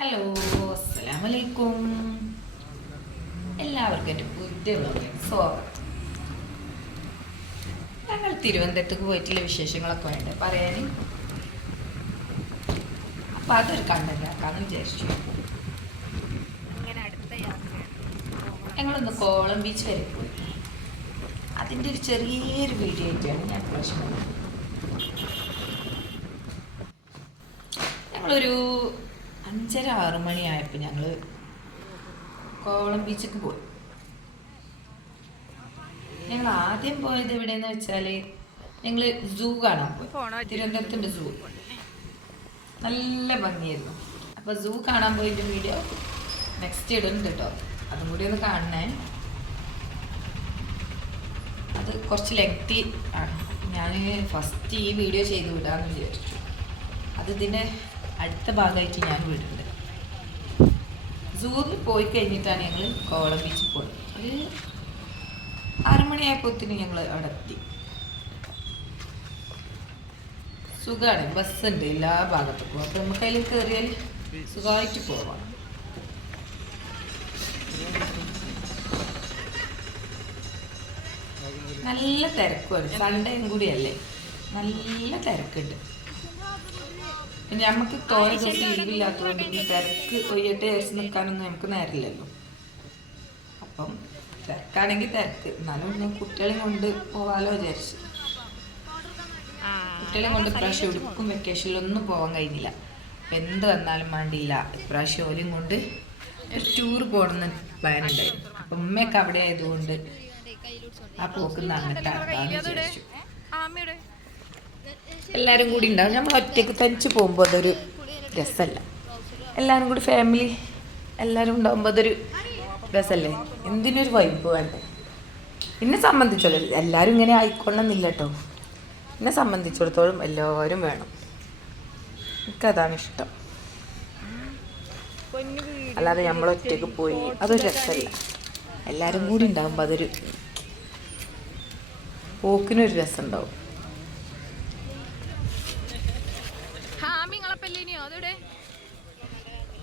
Hello, അസ്സലാമലൈക്കും. എല്ലാവർക്കും എൻ്റെ പുതിയ വ്ളോഗിലേക്ക് സ്വാഗതം. ഞങ്ങൾ തിരുവനന്തപുരത്തേക്ക് പോയിട്ടുള്ള വിശേഷങ്ങളൊക്കെ വേണ്ടേ പറയാൻ. അപ്പം അതൊരു കണ്ടന്റ് ആക്കാമെന്ന് വിചാരിച്ചു. ഞങ്ങളൊന്ന് കോളം ബീച്ച് വരെ പോയി. അതിൻ്റെ ഒരു ചെറിയൊരു വീഡിയോ ആയിട്ടാണ് ഞാൻ പ്രശ്നം. ഞങ്ങളൊരു 5:30-6 മണിയായപ്പോൾ ഞങ്ങൾ കോവളം ബീച്ചിലേക്ക് പോയി. ഞങ്ങൾ ആദ്യം പോയത് എവിടെയെന്ന് വെച്ചാൽ ഞങ്ങൾ സൂ കാണാൻ പോയി. തിരുവനന്തപുരത്തിൻ്റെ സൂ നല്ല ഭംഗിയായിരുന്നു. അപ്പോൾ സൂ കാണാൻ പോയിട്ട് വീഡിയോ നെക്സ്റ്റ് ഇടുന്നുണ്ട് കേട്ടോ, അതും കൂടി ഒന്ന് കാണണേ. അത് കുറച്ച് ലെങ്തി ആണ്. ഞാൻ ഫസ്റ്റ് ഈ വീഡിയോ ചെയ്ത് വിടാമെന്ന് വിചാരിച്ചു. അത് ഇതിൻ്റെ അടുത്ത ഭാഗമായിട്ട് ഞാൻ വിടുന്നുണ്ട്. സൂവിൽ പോയി കഴിഞ്ഞിട്ടാണ് ഞങ്ങൾ കോവളം ബീച്ചിൽ പോയത്. ഒരു 6 മണിയായപ്പോഴത്തേന് ഞങ്ങൾ അവിടെ എത്തി. സുഖമാണ്, ബസ്സുണ്ട് എല്ലാ ഭാഗത്തേക്കും. അപ്പോൾ നമുക്ക് അതിൽ കയറിയാൽ സുഖമായിട്ട് പോവാം. നല്ല തിരക്കുമാണ്, സൺഡേയും കൂടിയല്ലേ, നല്ല തിരക്കുണ്ട്. പിന്നെ നമുക്ക് തോര ദിവസം ലീവില്ലാത്തതുകൊണ്ട് തിരക്ക് ഒയ്യട്ടെ വിചാരിച്ച് നിൽക്കാനൊന്നും നമുക്ക് നേരില്ലല്ലോ. അപ്പം തിരക്കാണെങ്കിൽ തിരക്ക്, എന്നാലും ഒന്ന് കുട്ടികളെയും കൊണ്ട് പോകാമല്ലോ വിചാരിച്ചു. കുട്ടികളെയും കൊണ്ട് ഇപ്രാവശ്യം എടുക്കും വെക്കേഷനിലൊന്നും പോകാൻ കഴിഞ്ഞില്ല. അപ്പം എന്ത് വന്നാലും വേണ്ടിയില്ല, ഇപ്രാവശ്യം ഓലും കൊണ്ട് ഒരു ടൂർ പോകണമെന്ന് പ്ലാൻ ഉണ്ടായിരുന്നു. അപ്പം ഉമ്മയൊക്കെ അവിടെ ആയതുകൊണ്ട് ആ പോക്ക് അങ്ങോട്ടാക്കാന്ന് വിചാരിച്ചു. എല്ലാവരും കൂടി ഉണ്ടാവും. നമ്മൾ ഒറ്റയ്ക്ക് തനിച്ച് പോകുമ്പോൾ അതൊരു രസമല്ല. എല്ലാവരും കൂടി ഫാമിലി എല്ലാവരും ഉണ്ടാകുമ്പോൾ അതൊരു രസമല്ലേ, എന്തിനൊരു വൈബ് വേണ്ടേ. എന്നെ സംബന്ധിച്ചിടത്തോളം എല്ലാവരും ഇങ്ങനെ ആയിക്കൊള്ളണമെന്നില്ല കേട്ടോ. എന്നെ സംബന്ധിച്ചിടത്തോളം എല്ലാവരും വേണം, എനിക്കതാണ് ഇഷ്ടം. അല്ലാതെ നമ്മൾ ഒറ്റയ്ക്ക് പോയി അതൊരു രസമല്ല. എല്ലാവരും കൂടി ഉണ്ടാകുമ്പോൾ അതൊരു പോക്കിനൊരു രസം ഉണ്ടാവും.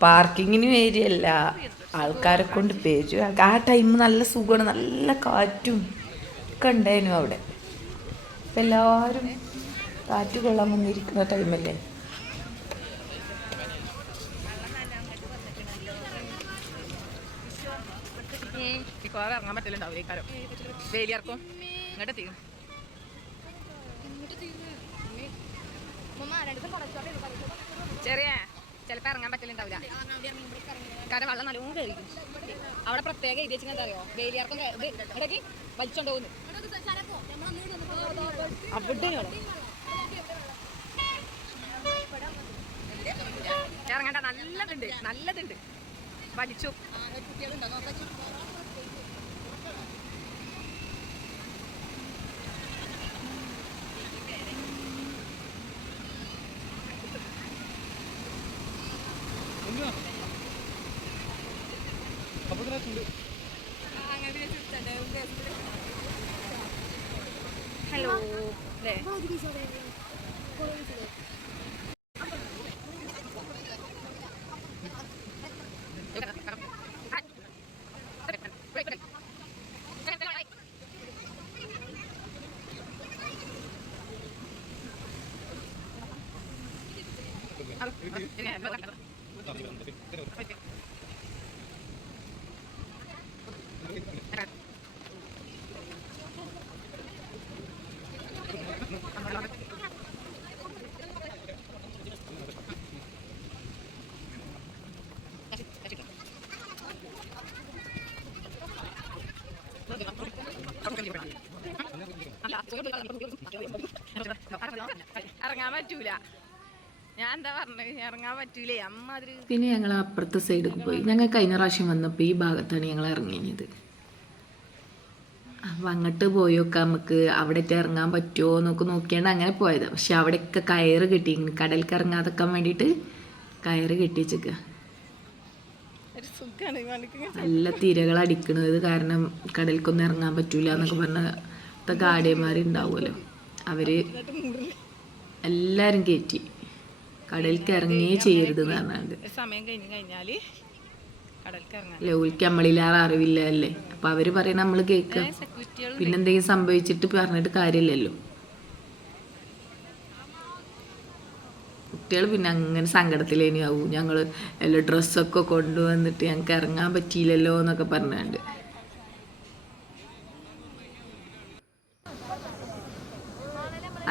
പാർക്കിങ്ങിന് ഏരിയല്ല, ആൾക്കാരെ കൊണ്ട് പേജു. ആ ടൈം നല്ല സുഖമാണ്, നല്ല കാറ്റും ഒക്കെ ഉണ്ടായിരുന്നു അവിടെ. അപ്പം എല്ലാവരും കാറ്റ് കൊള്ളാൻ വന്നിരിക്കുന്ന ടൈമല്ലേ. ഇറങ്ങാൻ പറ്റില്ലുണ്ടാവില്ല വേലിയർക്കും ഇങ്ങോട്ട് ചെറിയ ചിലപ്പോൾ ഇറങ്ങാൻ പറ്റില്ലുണ്ടാവില്ല, കാരണം വെള്ളം നല്ലോണം കയറിക്കും. അവിടെ പ്രത്യേക എഴുതി വെച്ചാൽ എന്താ അറിയോ, വേലിയർക്കും ഇടയ്ക്ക് വലിച്ചോണ്ട് പോകുന്നു. അവിടെ ഇറങ്ങണ്ട, നല്ലതുണ്ട് വലിച്ചു. ഹലോ അല്ലേ, ഇറങ്ങാൻ പറ്റൂല. ഞാൻ എന്താ പറഞ്ഞത്, ഇറങ്ങാൻ പറ്റൂലേ അമ്മാതിരി. പിന്നെ ഞങ്ങൾ അപ്പുറത്തെ സൈഡിൽ പോയി. ഞങ്ങൾ കഴിഞ്ഞ പ്രാവശ്യം വന്നപ്പോൾ ഈ ഭാഗത്താണ് ഞങ്ങൾ ഇറങ്ങിയത്. അപ്പം അങ്ങോട്ട് പോയി നോക്കാം, നമുക്ക് അവിടെ ഇറങ്ങാൻ പറ്റുമോ എന്നൊക്കെ നോക്കിയാണ് അങ്ങനെ പോയത്. പക്ഷെ അവിടെയൊക്കെ കയറ് കെട്ടി, കടലിൽ ഇറങ്ങാതെക്കാൻ വേണ്ടിയിട്ട് കയറ് കെട്ടി വെച്ചേക്കുക. നല്ല തിരകൾ അടിക്കണത് കാരണം കടലിക്കൊന്നും ഇറങ്ങാൻ പറ്റൂല എന്നൊക്കെ പറഞ്ഞ ഗാർഡിയന്മാരുണ്ടാവുമല്ലോ, അവർ എല്ലാവരും കയറ്റി. കടലിലേക്ക് ഇറങ്ങുകയേ ചെയ്യരുത് എന്ന് പറഞ്ഞാണ്ട്. സമയം കഴിഞ്ഞാൽ കടലിലേക്ക് ഇറങ്ങാൻ അല്ലേ ഓൽക്ക് നമ്മളിലേറെ അറിവില്ല അല്ലേ. അപ്പം അവർ പറയണ നമ്മൾ കേൾക്കുക. പിന്നെ എന്തെങ്കിലും സംഭവിച്ചിട്ട് പറഞ്ഞിട്ട് കാര്യമില്ലല്ലോ. കുട്ടികൾ പിന്നെ അങ്ങനെ സങ്കടത്തിലേനാവും. ഞങ്ങൾ എല്ലാ ഡ്രസ്സൊക്കെ കൊണ്ടുവന്നിട്ട് ഞങ്ങൾക്ക് ഇറങ്ങാൻ പറ്റിയില്ലല്ലോ എന്നൊക്കെ പറഞ്ഞാണ്ട്.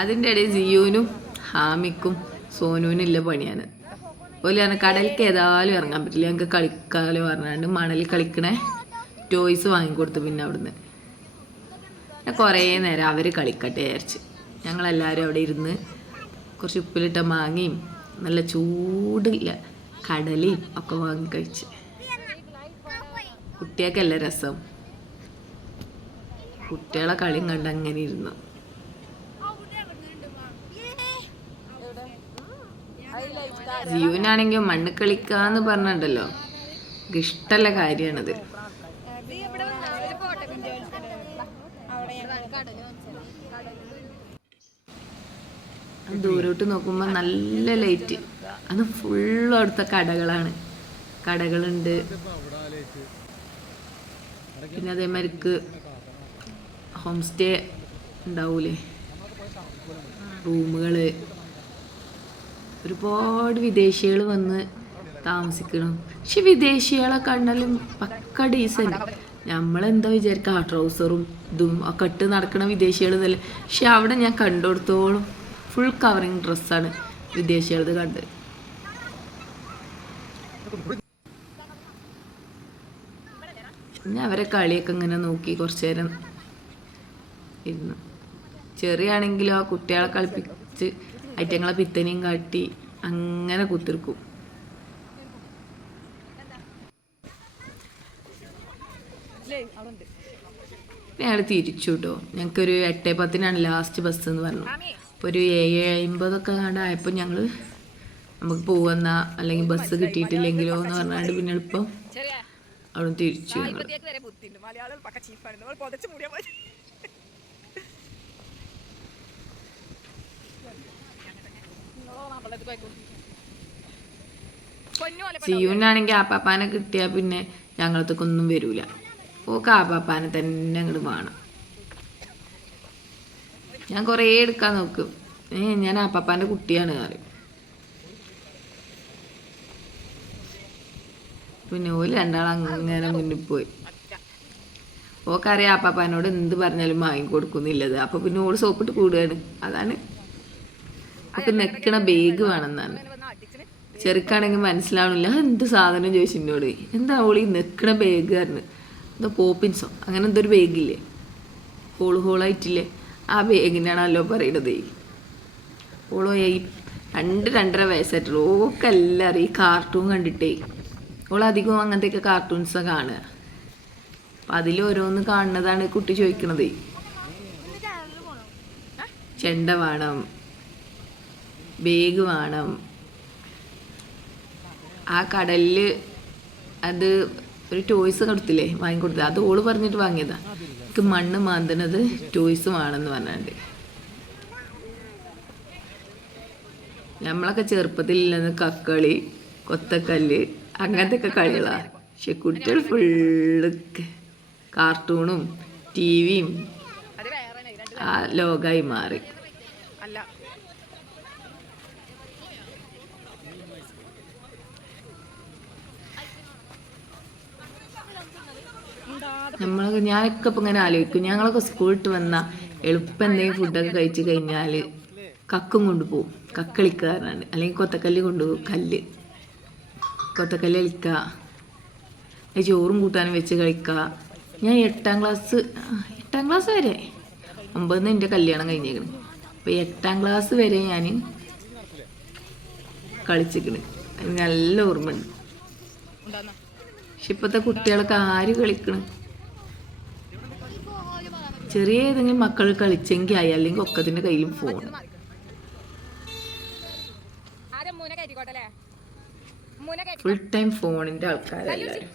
അതിൻ്റെ ഇടയിൽ ജിയൂനും ഹാമിക്കും സോനുവിനും ഇല്ല പണിയാണ്. ഓല് പറഞ്ഞ കടലിലേക്ക് ഏതായാലും ഇറങ്ങാൻ പറ്റില്ല, ഞങ്ങൾക്ക് കളിക്കാലോ പറഞ്ഞാണ്ട് മണലിൽ കളിക്കണേ ടോയ്സ് വാങ്ങിക്കൊടുത്തു. പിന്നെ അവിടുന്ന് കുറേ നേരം അവർ കളിക്കട്ടെ വിചാരിച്ച് ഞങ്ങളെല്ലാവരും അവിടെ ഇരുന്ന് കുറച്ച് ഉപ്പിലിട്ട മാങ്ങയും നല്ല ചൂടില്ല കടലയും ഒക്കെ വാങ്ങി കഴിച്ച്. കുട്ടികൾക്കല്ല രസം, കുട്ടികളെ കളിയും കണ്ട് അങ്ങനെ ഇരുന്നു. ജീവനാണെങ്കിൽ മണ്ണ് കളിക്കാന്ന് പറഞ്ഞിട്ടുണ്ടല്ലോ, ഇഷ്ടമുള്ള കാര്യമാണത്. ദൂരോട്ട് നോക്കുമ്പോൾ നല്ല ലൈറ്റ്, അത് ഫുള്ളും അവിടുത്തെ കടകളാണ്. കടകളുണ്ട്, പിന്നെ അതേമാതിരിക്ക് ഹോം സ്റ്റേ ഉണ്ടാവൂലേ, റൂമുകൾ. ഒരുപാട് വിദേശികൾ വന്ന് താമസിക്കണം. പക്ഷെ വിദേശികളെ കണ്ടാലും പക്ക ഡീസൻറ്റ്. നമ്മളെന്താ വിചാരിക്കുക ട്രൗസറും ഇതും ഒക്കെ ഇട്ട് നടക്കണ വിദേശികൾ എന്നല്ലേ. പക്ഷെ അവിടെ ഞാൻ കണ്ടിടത്തോളം ഫുൾ കവറിങ് ഡ്രസ്സാണ് വിദേശികളത് കണ്ട്. പിന്നെ അവരെ കളിയൊക്കെ ഇങ്ങനെ നോക്കി കുറച്ചു നേരം ഇരുന്നു. ചെറിയാണെങ്കിലോ ആ കുട്ടികളെ കളിപ്പിച്ച് ഐറ്റങ്ങളെ പിത്തനെയും കാട്ടി അങ്ങനെ കുത്തിർക്കും. ഞങ്ങൾ തിരിച്ചു കേട്ടോ. ഞങ്ങൾക്കൊരു 8:10 ലാസ്റ്റ് ബസ് എന്ന് പറഞ്ഞു. അപ്പോൾ ഒരു 7:50 കണ്ടായപ്പോൾ ഞങ്ങൾ നമുക്ക് പോവെന്ന അല്ലെങ്കിൽ ബസ് കിട്ടിയിട്ടില്ലെങ്കിലോ എന്ന് പറഞ്ഞാണ്ട് പിന്നെ എളുപ്പം അവിടെ തിരിച്ചു. സിയുനാണെങ്കിൽ ആപ്പാപ്പാനെ കിട്ടിയാൽ പിന്നെ ഞങ്ങളത്തേക്കൊന്നും വരൂല. ഓക്ക് ആപ്പാപ്പാനെ തന്നെ അങ്ങോട്ട് വേണം. ഞാൻ കുറേ എടുക്കാൻ നോക്കും, ഞാൻ ആപ്പാപ്പാൻ്റെ കുട്ടിയാണ് പറയും. പിന്നെ ഓല് രണ്ടാളും അങ്ങനെ മുന്നിൽ പോയി. ഓക്കറിയാം ആപ്പാപ്പാനോട് എന്ത് പറഞ്ഞാലും വാങ്ങിക്കൊടുക്കുന്നില്ലത്. അപ്പോൾ പിന്നെ ഓള് സോപ്പിട്ട് കൂടുകയാണ്. അതാണ് ഒക്കെ നെക്കണ ബാഗ് വേണമെന്നാണ്. ചെറുക്കാണെങ്കിൽ മനസ്സിലാവണില്ല എന്ത് സാധനം ചോദിച്ചു എന്നോട്. എന്താ ഓളി നെക്കണ ബാഗ് പറഞ്ഞു. എന്താ പോപ്പിൻസോ അങ്ങനെ എന്തൊരു ബാഗില്ലേ, ഹോളായിട്ടില്ലേ, ആ ബാഗിനാണല്ലോ പറയണത്. ഓളോ 2-2.5 വയസ്സായിട്ടുള്ളൂ. ഓക്കെല്ലാവരും ഈ കാർട്ടൂൺ കണ്ടിട്ടേ ഓളധികവും അങ്ങനത്തെയൊക്കെ കാർട്ടൂൺസാണ് കാണുക. അപ്പം അതിലോരോന്ന് കാണുന്നതാണ് കുട്ടി ചോദിക്കണത്. ചെണ്ട വേണം, ബാഗ് വേണം. ആ കടലിൽ അത് ഒരു ടോയ്സ് കൊടുത്തില്ലേ വാങ്ങിക്കൊടുത്തത്, അത് ഓള് പറഞ്ഞിട്ട് വാങ്ങിയതാ. എനിക്ക് മണ്ണ് മാന്തണത് ടോയ്സ് വേണമെന്ന് പറഞ്ഞാണ്ട്. നമ്മളൊക്കെ ചെറുപ്പത്തിലില്ലെന്ന് കക്കളി, കൊത്തക്കല്ല് അങ്ങനത്തെ ഒക്കെ കളികളാണ്. പക്ഷെ കുട്ടികൾ ഫുള്ള് കാർട്ടൂണും TV-യും ആ ലോകമായി മാറി. ഞാനൊക്കെ ഇപ്പം ഇങ്ങനെ ആലോചിക്കും, ഞങ്ങളൊക്കെ സ്കൂളിട്ട് വന്നാൽ എളുപ്പം എന്തെങ്കിലും ഫുഡൊക്കെ കഴിച്ച് കഴിഞ്ഞാൽ കക്കും കൊണ്ടുപോകും, കക്കളിക്കാരനാണ്. അല്ലെങ്കിൽ കൊത്തക്കല്ല് കൊണ്ടുപോകും, കൊത്തക്കല്ല് കളിക്കുക, ചോറും കൂട്ടാനും വെച്ച് കഴിക്കുക. ഞാൻ 8ാം ക്ലാസ് വരെ, 9 എൻ്റെ കല്യാണം കഴിഞ്ഞേക്കണ്. അപ്പോൾ 8ാം ക്ലാസ് വരെ ഞാൻ കളിച്ചിക്കണ്. നല്ല ഓർമ്മയുണ്ട്. പക്ഷെ ഇപ്പോഴത്തെ കുട്ടികളൊക്കെ ആര് കളിക്കണം? ചെറിയ ഏതെങ്കിലും മക്കൾ കളിച്ചെങ്കിൽ ആയി, അല്ലെങ്കിൽ ഒക്കത്തിൻ്റെ കയ്യിലും ഫോൺ. ഫുൾ ടൈം ഫോണിൻ്റെ ആൾക്കാരെല്ലാവരും.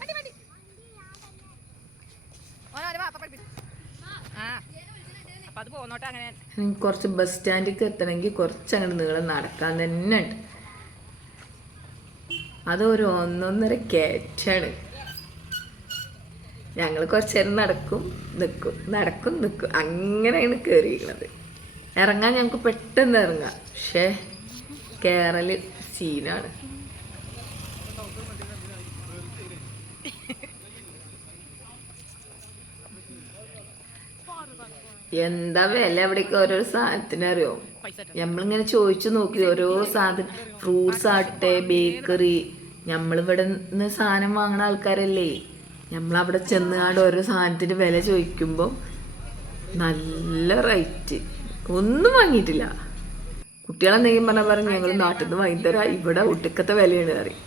കുറച്ച് ബസ് സ്റ്റാൻഡിലേക്ക് എത്തണമെങ്കിൽ കുറച്ച് അങ്ങോട്ട് നീളം നടക്കാൻ തന്നെ ഉണ്ട്. അതൊരു 1.5 കയറ്റാണ്. ഞങ്ങൾ കുറച്ച് നേരം നടക്കും നിൽക്കും അങ്ങനെയാണ് കയറിയിരിക്കുന്നത്. ഇറങ്ങാൻ ഞങ്ങൾക്ക് പെട്ടെന്ന് ഇറങ്ങാം, പക്ഷേ കയറൽ സീനാണ്. എന്താ വില അവിടേക്ക് ഓരോ സാധനത്തിന് അറിയോ? നമ്മളിങ്ങനെ ചോദിച്ചു നോക്കി ഓരോ സാധനം, ഫ്രൂട്ട്സ് ആട്ടെ, ബേക്കറി. നമ്മളിവിടെ നിന്ന് സാധനം വാങ്ങണ ആൾക്കാരല്ലേ, നമ്മളവിടെ ചെന്നാണ്ട് ഓരോ സാധനത്തിന് വില ചോദിക്കുമ്പോൾ നല്ല റേറ്റ്. ഒന്നും വാങ്ങിയിട്ടില്ല. കുട്ടികളെന്തെങ്കിലും പറഞ്ഞാൽ ഞങ്ങൾ നാട്ടിൽ നിന്ന് വാങ്ങിത്തരാം, ഇവിടെ ഒട്ടുക്കത്തെ വിലയാണ് പറയും.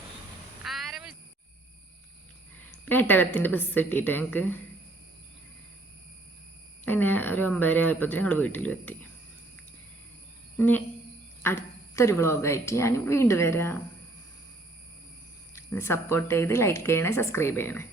പേട്ടകത്തിൻ്റെ ബസ് കിട്ടിയിട്ട് ഞങ്ങൾക്ക് പിന്നെ ഒരു 9:30 ആയപ്പോഴത്തേക്കും ഞങ്ങൾ വീട്ടിലും എത്തി. ഇനി അടുത്തൊരു വ്ളോഗായിട്ട് ഞാൻ വീണ്ടും വരാം. സപ്പോർട്ട് ചെയ്ത് ലൈക്ക് ചെയ്യണേ, സബ്സ്ക്രൈബ് ചെയ്യണേ.